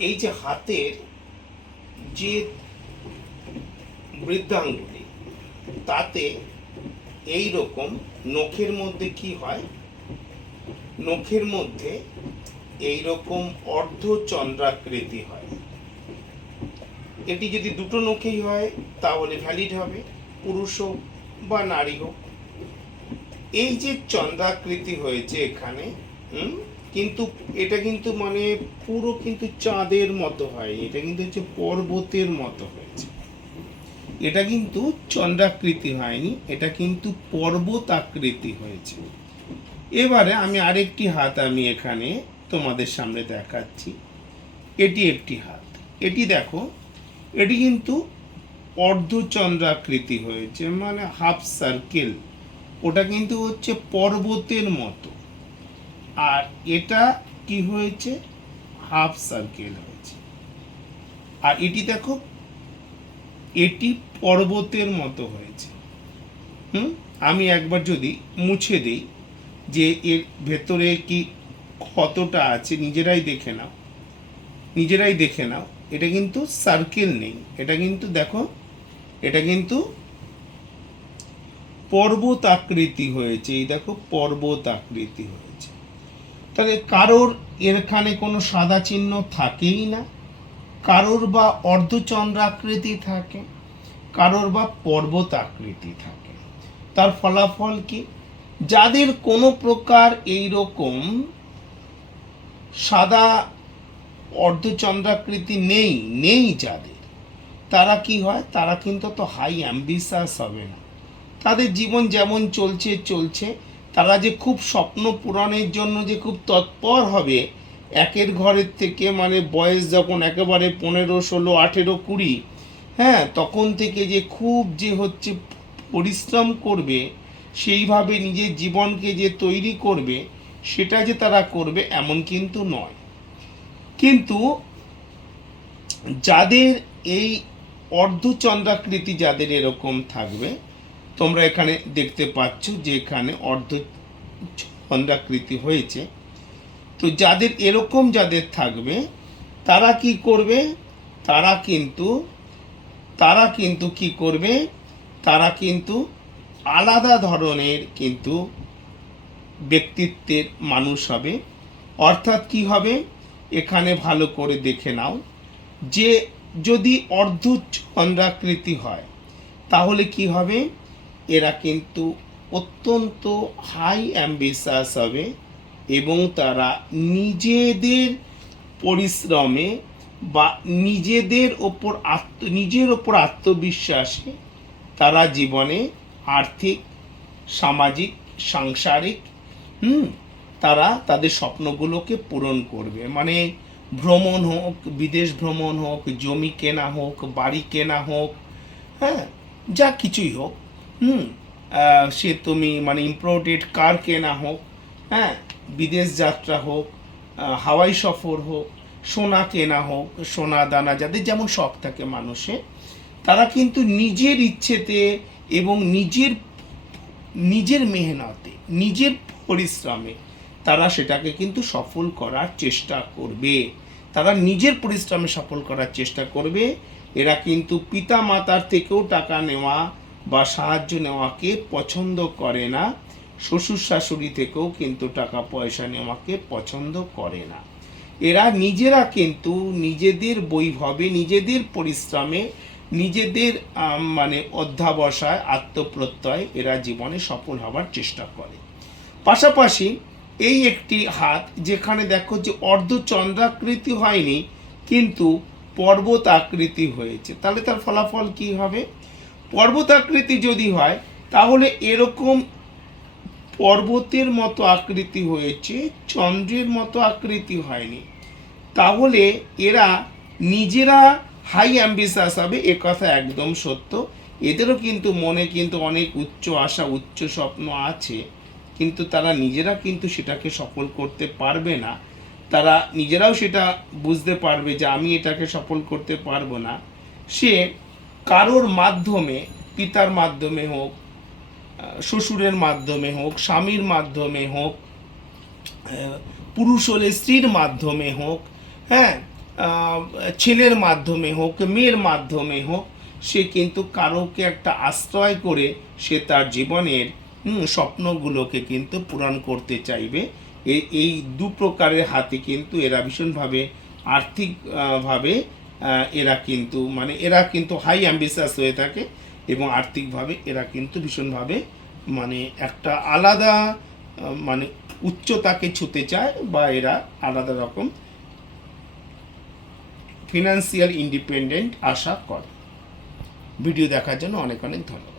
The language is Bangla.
এই যে হাতের যে বৃদ্ধাঙ্গুলি তাতে এই রকম নখের মধ্যে কি হয়? নখের মধ্যে এই রকম অর্ধচন্দ্রাকৃতি হয়। এটি যদি দুটো নখেই হয় তাহলে ভ্যালিড হবে পুরুষ হোক বা নারী হোক এই যে চন্দ্রাকৃতি হয়েছে এখানে হুম, কিন্তু এটা কিন্তু মানে পুরো কিন্তু চাঁদের মতো হয়নি এটা কিন্তু হচ্ছে পর্বতের মতো হয়েছে। এটা কিন্তু চন্দ্রাকৃতি হয়নি, এটা কিন্তু পর্বত আকৃতি হয়েছে। এবারে আমি আরেকটি হাত আমি এখানে তোমাদের সামনে দেখাচ্ছি। এটি একটি হাত। এটি দেখো, এটি কিন্তু অর্ধচন্দ্রাকৃতি হয়েছে মানে হাফ সার্কেল। ওটা কিন্তু হচ্ছে পর্বতের মতো। আর এটা কি হয়েছে? হাফ সার্কেল হয়েছে। আর এটি দেখো, এটি পর্বতের মতো হয়েছে। হুম? আমি একবার যদি মুছে দিই যে এর ভেতরে কি কতটা আছে, নিজেরাই দেখে নাও। নিজেরাই দেখে নাও। এটা কিন্তু সার্কেল নেই। এটা কিন্তু দেখো, এটা কিন্তু পর্বত আকৃতি হয়েছে। এই দেখো পর্বত আকৃতি হয়েছে। তাহলে কারোর এখানে কোনো সাদা চিহ্ন থাকেই না। কারোর বা অর্ধচন্দ্রাকৃতি থাকে, কারোর বা পর্বত আকৃতি থাকে। তার ফলাফল কি? যাদের কোনো প্রকার এই রকম সাদা অর্ধচন্দ্রাকৃতি নেই নেই যাদের, তারা কি হয়? তারা কিন্তু তো হাই অ্যাম্বিশাস হবে না। তাদের জীবন যেমন চলছে চলছে তারা যে খুব স্বপ্ন পূরণের জন্য যে খুব তৎপর হবে, একের ঘরের থেকে মানে বয়স যখন একেবারে পনেরো, ষোলো, আঠেরো, কুড়ি হ্যাঁ তখন থেকে যে খুব যে হচ্ছে পরিশ্রম করবে, সেইভাবে নিজের জীবনকে যে তৈরি করবে, সেটা যে তারা করবে এমন কিন্তু নয়। কিন্তু যাদের এই অর্ধচন্দ্রাকৃতি যাদের এরকম থাকবে তোমরা এখানে দেখতে পাচ্ছ যে এখানে অর্ধ চন্দ্রাকৃতি হয়েছে। তো যাদের এরকম যাদের থাকবে, তারা কি করবে? তারা কিন্তু তারা কিন্তু কি করবে? তারা কিন্তু আলাদা ধরনের কিন্তু ব্যক্তিত্বের মানুষ হবে। অর্থাৎ কি হবে? এখানে ভালো করে দেখে নাও যে যদি অর্ধ চন্দ্রাকৃতি হয়, তাহলে কি হবে? এরা কিন্তু অত্যন্ত হাই অ্যাম্বিশাস হবে এবং তারা নিজেদের পরিশ্রমে বা নিজেদের ওপর আত্ম, নিজের ওপর আত্মবিশ্বাসে তারা জীবনে আর্থিক, সামাজিক, সাংসারিক, হুম, তারা তাদের স্বপ্নগুলোকে পূরণ করবে। মানে ভ্রমণ হোক, বিদেশ ভ্রমণ হোক, জমি কেনা হোক, বাড়ি কেনা হোক হ্যাঁ যা কিছুই হোক হুম সে তুমি মানে ইম্পোর্টেড কার কেনা হোক হ্যাঁ বিদেশ যাত্রা হোক হাওয়াই সফর হোক, সোনা কেনা হোক, সোনা দানা যাদের যেমন শখ থাকে মানুষে, তারা কিন্তু নিজের ইচ্ছেতে এবং নিজের নিজের মেহনতে, নিজের পরিশ্রমে তারা সেটাকে কিন্তু সফল করার চেষ্টা করবে। তারা নিজের পরিশ্রমে সফল করার চেষ্টা করবে। এরা কিন্তু পিতা মাতার থেকেও টাকা নেওয়া বা সাহায্য নেওয়াকে পছন্দ করে না, শ্বশুর শাশুড়ি থেকেও কিন্তু টাকা পয়সা নেওয়াকে পছন্দ করে না। এরা নিজেরা কিন্তু নিজেদের বৈভবে, নিজেদের পরিশ্রমে, নিজেদের মানে অধ্যাবসায়, আত্মপ্রত্যয় এরা জীবনে সফল হওয়ার চেষ্টা করে। পাশাপাশি এই একটি হাত যেখানে দেখো যে অর্ধচন্দ্রাকৃতি হয়নি, কিন্তু পর্বত আকৃতি হয়েছে। তাহলে তার ফলাফল কি হবে? পর্বত আকৃতি যদি হয়, তাহলে এরকম পর্বতের মতো আকৃতি হয়েছে, চন্দ্রের মতো আকৃতি হয়নি। তাহলে এরা নিজেরা হাই অ্যাম্বিশাস হবে, এ কথা একদম সত্য। এদেরও কিন্তু মনে কিন্তু অনেক উচ্চ আশা, উচ্চ স্বপ্ন আছে, কিন্তু তারা নিজেরা কিন্তু সেটাকে সফল করতে পারবে না। তারা নিজেরাও সেটা বুঝতে পারবে যে আমি এটাকে সফল করতে পারব না। সে কারোর মাধ্যমে পিতার মাধ্যমে হোক শ্বশুরের মাধ্যমে হোক স্বামীর মাধ্যমে হোক পুরুষ হলে স্ত্রীর মাধ্যমে হোক হ্যাঁ ছেলের মাধ্যমে হোক মেয়ের মাধ্যমে হোক সে কিন্তু কারোকে একটা আশ্রয় করে সে তার জীবনের স্বপ্নগুলোকে কিন্তু পূরণ করতে চাইবে। এই দু প্রকারের হাতে কিন্তু এরা ভীষণভাবে আর্থিক আহ, ভাবে আহ, এরা কিন্তু মানে এরা কিন্তু হাই অ্যাম্বিশাস হয়ে থাকে এবং আর্থিকভাবে এরা কিন্তু ভীষণভাবে মানে একটা আলাদা মানে উচ্চতাকে ছুতে চায় বা এরা আলাদা রকম ফিনান্সিয়াল ইন্ডিপেন্ডেন্ট আশা করে। ভিডিও দেখার জন্য অনেক অনেক ধন্যবাদ।